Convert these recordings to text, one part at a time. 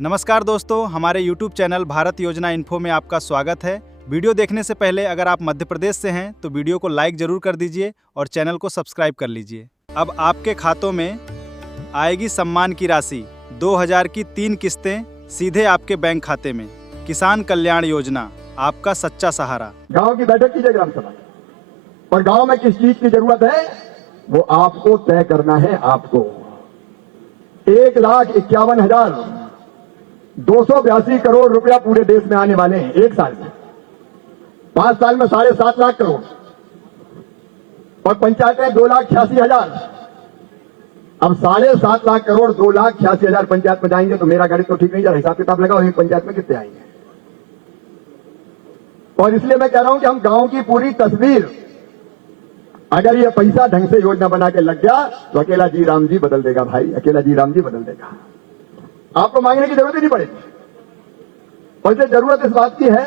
नमस्कार दोस्तों, हमारे YouTube चैनल भारत योजना इन्फो में आपका स्वागत है। वीडियो देखने से पहले अगर आप मध्य प्रदेश से हैं तो वीडियो को लाइक जरूर कर दीजिए और चैनल को सब्सक्राइब कर लीजिए। अब आपके खातों में आएगी सम्मान की राशि। 2000 की 3 किस्तें सीधे आपके बैंक खाते में। किसान कल्याण योजना, आपका सच्चा सहारा। गांव की बैठक कीजिए ग्राम सभा और गांव में किस चीज की जरूरत है वो आपको तय करना है। आपको 1,51,282 करोड़ रुपया पूरे देश में आने वाले हैं एक साल में। 5 साल में 7.5 लाख करोड़ और पंचायतें 2,86,000। अब 7.5 लाख करोड़ 2,86,000 पंचायत में जाएंगे तो मेरा गणित तो ठीक नहीं जा रहा। हिसाब किताब लगाओ, एक पंचायत में कितने आएंगे। और इसलिए मैं कह रहा हूं कि हम गांव की पूरी तस्वीर, अगर ये पैसा ढंग से योजना बना के लग गया तो अकेला जी राम जी बदल देगा भाई, अकेला जी राम जी बदल देगा। आपको मांगने की जरूरत ही नहीं पड़ेगी। और इसलिए जरूरत इस बात की है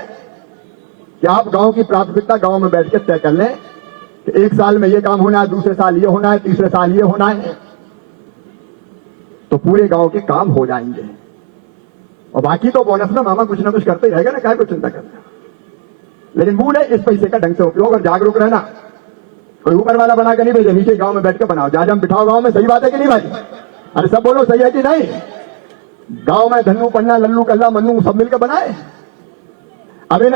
कि आप गांव की प्राथमिकता गांव में बैठ के तय कर लें कि एक साल में ये काम होना है, दूसरे साल ये होना है, तीसरे साल ये होना है, तो पूरे गांव के काम हो जाएंगे। और बाकी तो बोनस में मामा कुछ ना कुछ करते ही रहेगा ना, क्या कुछ चिंता करना। लेकिन मूल है इस पैसे का ढंग से उपयोग और जागरूक रहना। कोई ऊपर वाला बना के नहीं भेजे, नीचे गांव में बैठ के बनाओ। जाजम बिठाओ गांव में। सही बात है कि नहीं भाई? अरे सब बोलो, सही है कि नहीं? गांव में धन्नू पन्ना लल्लू कल्ला मन्नू सब मिलकर बनाए। अभी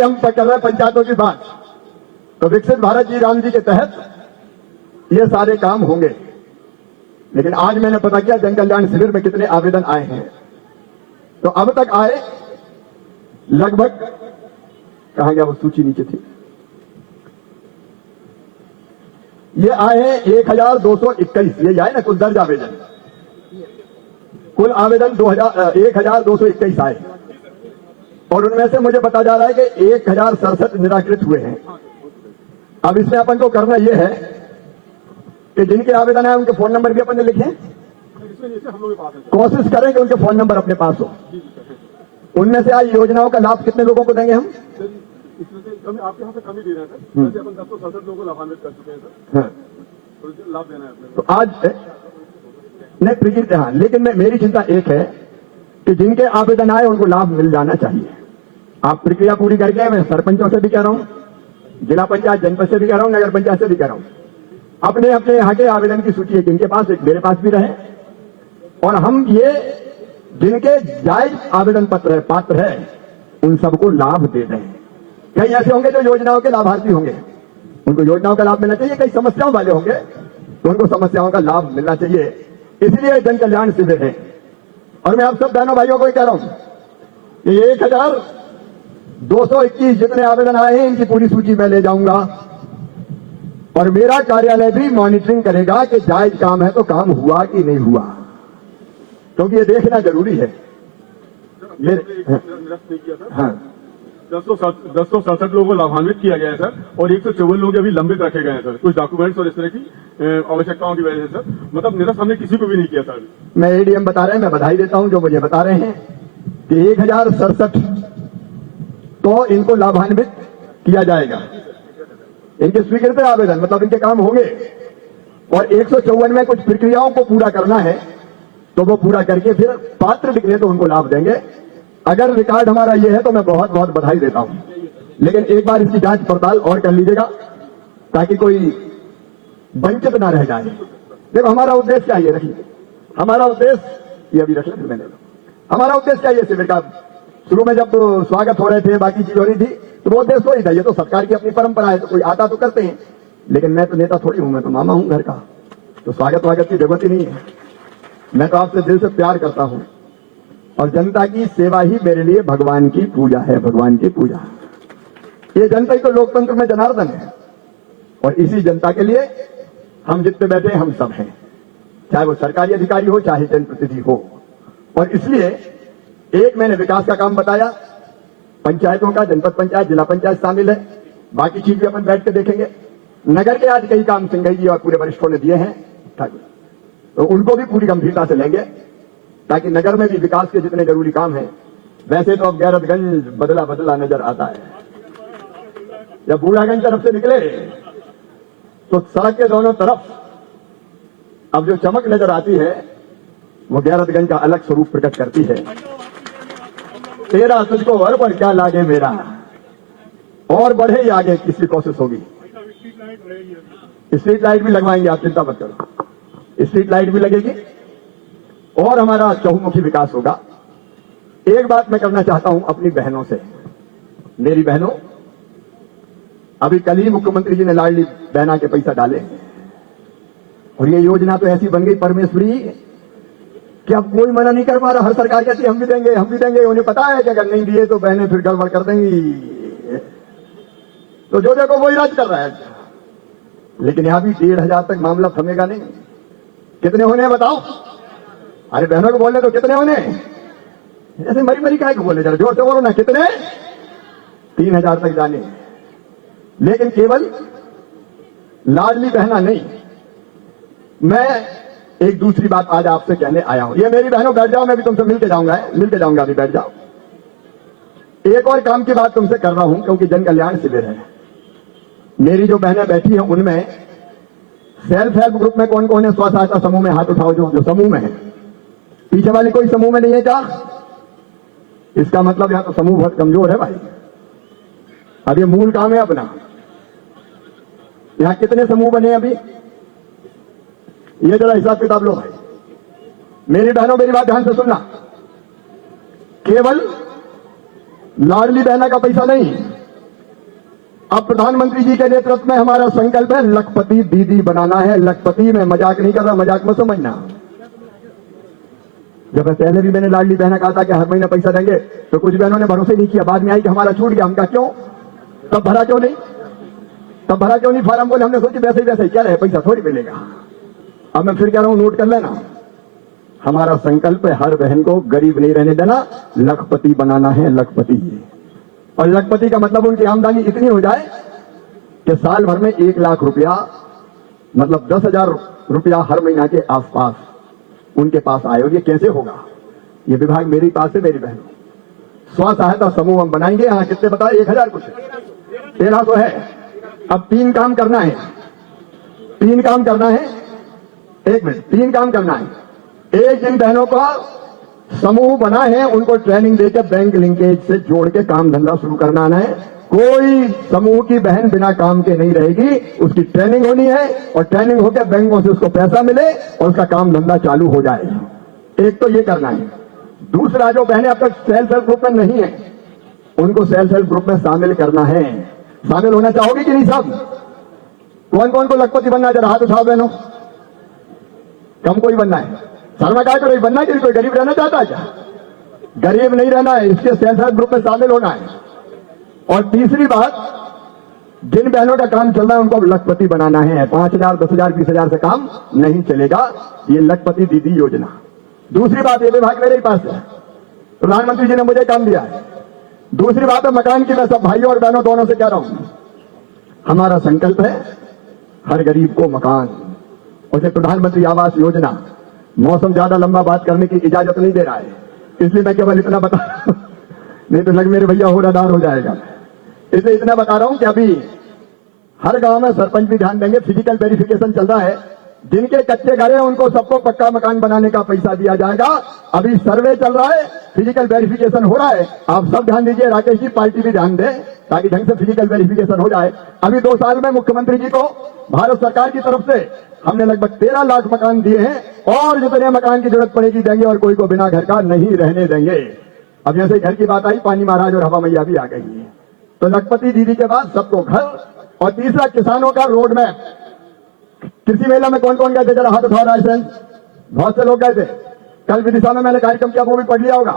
हम कर रहे हैं पंचायतों की बात, तो विकसित भारत जी राम जी के तहत ये सारे काम होंगे। लेकिन आज मैंने पता किया जन कल्याण शिविर में कितने आवेदन आए हैं। तो अब तक आए लगभग, कहां गया वो सूची, नीचे थी, ये आए हैं 1,221। ये आए ना कुल दर्ज आवेदन, कुल आवेदन 1,221 आए। और उनमें से मुझे पता जा रहा है कि 1,067 निराकृत हुए हैं। अब इसमें अपन को करना यह है कि जिनके आवेदन है उनके फोन नंबर भी अपन ने लिखे। कोशिश करें कि उनके फोन नंबर अपने पास हो। उनमें से आज योजनाओं का लाभ कितने लोगों को देंगे हम? आपके यहाँ से कमी दे रहे हैं सर। वैसे अपन 1067 लोगों को लाभान्वित कर चुके हैं सर। हाँ। तो लाभ देना है अपने। तो आज नहीं प्रकृति, हाँ, लेकिन मेरी चिंता एक है कि जिनके आवेदन आए उनको लाभ मिल जाना चाहिए। आप प्रक्रिया पूरी करके, मैं सरपंचों से भी कह रहा हूं, जिला पंचायत जनपद से भी कह रहा हूं, नगर पंचायत से भी कह रहा हूं, अपने अपने यहाँ के आवेदन की सूची है जिनके पास, एक मेरे पास भी रहे, और हम ये जिनके जायज आवेदन पत्र है, पात्र है, उन सबको लाभ दे दें। कई ऐसे होंगे जो योजनाओं के लाभार्थी होंगे, उनको योजनाओं का लाभ मिलना चाहिए। कई समस्याओं वाले होंगे तो उनको समस्याओं का लाभ मिलना चाहिए। इसलिए जन कल्याण शिविर है। और मैं आप सब बहनों भाइयों को ही कह रहा हूं कि 1,221 जितने आवेदन आए हैं इनकी पूरी सूची मैं ले जाऊंगा और मेरा कार्यालय भी मॉनिटरिंग करेगा कि जायज काम है तो काम हुआ कि नहीं हुआ, क्योंकि ये देखना जरूरी है। हाँ, 1067 लोगों को लाभान्वित किया गया है सर, और 154 लोग अभी लंबित रखे गए हैं सर, कुछ डॉक्यूमेंट्स और इस तरह की आवश्यकताओं की वजह से सर। मतलब निरस्त हमने किसी को भी नहीं किया सर। मैं एडीएम बता रहे हैं, मैं बधाई देता हूं जो मुझे बता रहे हैं कि 1,067 तो इनको लाभान्वित किया जाएगा। इनके स्वीकृत आवेदन, मतलब इनके काम होंगे। और 154 में कुछ प्रक्रियाओं को पूरा करना है तो वो पूरा करके फिर पात्र निकले तो उनको लाभ देंगे। अगर रिकॉर्ड हमारा ये है तो मैं बहुत बहुत बधाई देता हूं। लेकिन एक बार इसकी जांच पड़ताल और कर लीजिएगा ताकि कोई वंचित ना रह जाए। देखो हमारा उद्देश्य क्या है, रखिए हमारा उद्देश्य, ये अभी रख लें मैंने, हमारा उद्देश्य क्या है शिविर का। शुरू में जब स्वागत हो रहे थे, बाकी चीज हो रही थी, तो वो उद्देश्य वही था। ये तो सरकार की अपनी परंपरा है, तो कोई आता तो करते हैं, लेकिन मैं तो नेता थोड़ी हूं, मैं तो मामा हूं घर का, तो स्वागत वागत की जरूरत ही नहीं है। मैं तो आपसे दिल से प्यार करता हूं और जनता की सेवा ही मेरे लिए भगवान की पूजा है, भगवान की पूजा। ये जनता ही तो लोकतंत्र में जनार्दन है और इसी जनता के लिए हम जितने बैठे हम सब हैं, चाहे वो सरकारी अधिकारी हो चाहे जनप्रतिनिधि हो। और इसलिए एक मैंने विकास का काम बताया, पंचायतों का, जनपद पंचायत, जिला पंचायत शामिल है, बाकी चीज भी अपन बैठ के देखेंगे। नगर के आज कई काम सिंघई जी और पूरे वरिष्ठों ने दिए हैं, तो उनको भी पूरी गंभीरता से लेंगे ताकि नगर में भी विकास के जितने जरूरी काम हैं। वैसे तो अब गैरतगंज बदला बदला नजर आता है। जब बूढ़ागंज तरफ से निकले तो सड़क के दोनों तरफ अब जो चमक नजर आती है वो गैरतगंज का अलग स्वरूप प्रकट करती है। तेरा तुझको वर पर क्या लागे मेरा, और बढ़े ही आगे किसकी कोशिश होगी। स्ट्रीट लाइट भी लगवाएंगे, आप चिंता मत करो, स्ट्रीट लाइट भी लगेगी और हमारा चहुमुखी विकास होगा। एक बात मैं करना चाहता हूं अपनी बहनों से। मेरी बहनों, अभी कल ही मुख्यमंत्री जी ने लाडली बहना के पैसा डाले और ये योजना तो ऐसी बन गई परमेश्वरी कि अब कोई मना नहीं कर पा रहा। हर सरकार कहती है हम भी देंगे, हम भी देंगे। उन्हें पता है कि अगर नहीं दिए तो बहनें फिर गड़बड़ कर देंगी, तो जो देखो वही राज कर रहा है। लेकिन यहां भी 1,500 तक मामला थमेगा नहीं। कितने होने हैं बताओ? अरे बहनों को बोलने तो कितने होने? ऐसे मरी मरी काहे को बोले, जरा जोर से बोलो ना। कितने? 3,000 तक जाने। लेकिन केवल लाडली बहना नहीं, मैं एक दूसरी बात आज आपसे कहने आया हूं। ये मेरी बहनों बैठ जाओ, मैं भी तुमसे मिलके जाऊंगा, मिलके जाऊंगा, अभी बैठ जाओ। एक और काम की बात तुमसे कर रहा हूं क्योंकि जन कल्याण शिविर है। मेरी जो बहनें बैठी हैं उनमें सेल्फ हेल्प ग्रुप में कौन कौन है? स्व सहायता समूह में हाथ उठाओ जो समूह में है। पीछे वाली कोई समूह में नहीं है क्या? इसका मतलब यहां तो समूह बहुत कमजोर है भाई। अब ये मूल काम है अपना। यहां कितने समूह बने अभी? ये जरा हिसाब किताब लो भाई। मेरी बहनों मेरी बात ध्यान से सुनना। केवल लाडली बहना का पैसा नहीं, अब प्रधानमंत्री जी के नेतृत्व में हमारा संकल्प है लखपति दीदी बनाना है। लखपति में मजाक नहीं कर रहा, मजाक मत समझना। जब पहले भी मैंने लाडली बहना कहा था कि हर महीने पैसा देंगे तो कुछ बहनों ने भरोसे नहीं किया। बाद में आई कि हमारा छूट गया। हम कहा क्यों? तब भरा क्यों नहीं? फार्म बोले, हमने सोची वैसे ही क्या रहे, पैसा थोड़ी मिलेगा। अब मैं फिर कह रहा हूं, नोट कर लेना। हमारा संकल्प है हर बहन को गरीब नहीं रहने देना, लखपति बनाना है। लखपति, और लखपति का मतलब उनकी आमदनी इतनी हो जाए कि साल भर में 1 लाख रुपया, मतलब 10,000 रुपया हर महीना के आसपास उनके पास आए। और ये कैसे होगा? ये विभाग मेरे पास है मेरी बहन। स्व सहायता समूह हम बनाएंगे। यहां कितने बताए? 1,000 कुछ 1,300 है। अब 3 काम करना है। 3 काम करना है। 1 मिनट, 3 काम करना है। एक, जिन बहनों का समूह बना है उनको ट्रेनिंग देकर बैंक लिंकेज से जोड़ के काम धंधा शुरू करना है। कोई समूह की बहन बिना काम के नहीं रहेगी, उसकी ट्रेनिंग होनी है और ट्रेनिंग होकर बैंकों से उसको पैसा मिले और उसका काम धंधा चालू हो जाए। एक तो ये करना है। दूसरा, जो बहनें अब तक सेल्फ हेल्प ग्रुप में नहीं है उनको सेल्फ हेल्प ग्रुप में शामिल करना है। शामिल होना चाहोगे कि नहीं? सब कौन कौन को लखपति बनना है? जरा हाथ उठाओ बहनों। कम कोई बनना है? शर्मा काय तो नहीं बनना है कि कोई गरीब रहना चाहता है क्या? गरीब नहीं रहना है, इसके सेल्फ हेल्प ग्रुप में शामिल होना है। और तीसरी बात, जिन बहनों का काम चल रहा है उनको लखपति बनाना है। 5,000, 10,000, 20,000 से काम नहीं चलेगा। ये लखपति दीदी योजना। दूसरी बात, ये विभाग मेरे ही पास है, प्रधानमंत्री जी ने मुझे काम दिया है। दूसरी बात है मकान की। मैं सब भाइयों और बहनों दोनों से कह रहा हूं, हमारा संकल्प है हर गरीब को मकान। और प्रधानमंत्री आवास योजना, मौसम ज्यादा लंबा बात करने की इजाजत नहीं दे रहा है, इसलिए मैं केवल इतना बता रहा हूं, नहीं तो लग मेरे भैया होदादार हो जाएगा। इसलिए इतना बता रहा हूं कि अभी हर गांव में सरपंच भी ध्यान देंगे। फिजिकल वेरिफिकेशन चल रहा है। जिनके कच्चे घर हैं उनको सबको पक्का मकान बनाने का पैसा दिया जाएगा। अभी सर्वे चल रहा है, फिजिकल वेरिफिकेशन हो रहा है। आप सब ध्यान दीजिए, राकेश जी पार्टी भी ध्यान दे ताकि ढंग से फिजिकल वेरिफिकेशन हो जाए। अभी 2 साल में मुख्यमंत्री जी को भारत सरकार की तरफ से हमने लगभग 13 लाख मकान दिए हैं और जितने मकान की जरूरत पड़ेगी देंगे और कोई को बिना घर का नहीं रहने देंगे। अब जैसे घर की बात आई, पानी महाराज और हवा मैया भी आ गई है। तो लखपति दीदी के बाद सबको घर। और तीसरा, किसानों का रोड मैप। कृषि मेला में कौन कौन गए थे? जरा हाथ उठाओ राजस्थान। बहुत से लोग गए थे। कल विदिशा में मैंने कार्यक्रम किया, वो भी पढ़ लिया होगा।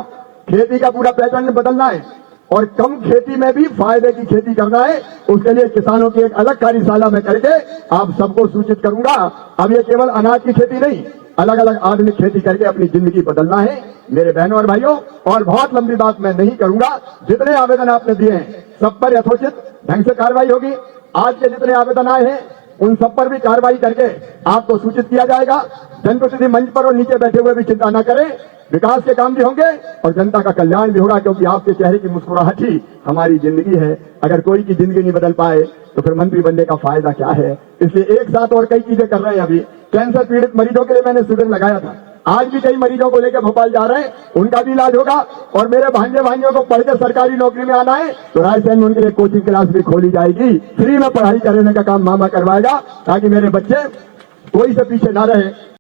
खेती का पूरा पैटर्न बदलना है और कम खेती में भी फायदे की खेती करना है। उसके लिए किसानों की एक अलग कार्यशाला में करके आप सबको सूचित करूंगा। अब ये केवल अनाज की खेती नहीं, अलग अलग आधुनिक खेती करके अपनी जिंदगी बदलना है मेरे बहनों और भाइयों। और बहुत लंबी बात मैं नहीं करूंगा। जितने आवेदन आपने दिए हैं सब पर यथोचित ढंग से कार्रवाई होगी। आज के जितने आवेदन आए हैं उन सब पर भी कार्रवाई करके आपको सूचित किया जाएगा। जनप्रतिनिधि मंच पर और नीचे बैठे हुए भी चिंता न करें। विकास के काम भी होंगे और जनता का कल्याण भी होगा, क्योंकि आपके चेहरे की मुस्कुराहट ही हमारी जिंदगी है। अगर कोई की जिंदगी नहीं बदल पाए तो फिर मंत्री बनने का फायदा क्या है। इसलिए एक साथ और कई चीजें कर रहे हैं। अभी कैंसर पीड़ित मरीजों के लिए मैंने शिविर लगाया था, आज भी कई मरीजों को लेकर भोपाल जा रहे हैं, उनका भी इलाज होगा। और मेरे भांजे भाइयों को पढ़ के सरकारी नौकरी में आना है तो रायसेन में उनके लिए कोचिंग क्लास भी खोली जाएगी, फ्री में पढ़ाई करने का काम मामा करवाएगा, ताकि मेरे बच्चे कोई से पीछे ना रहे।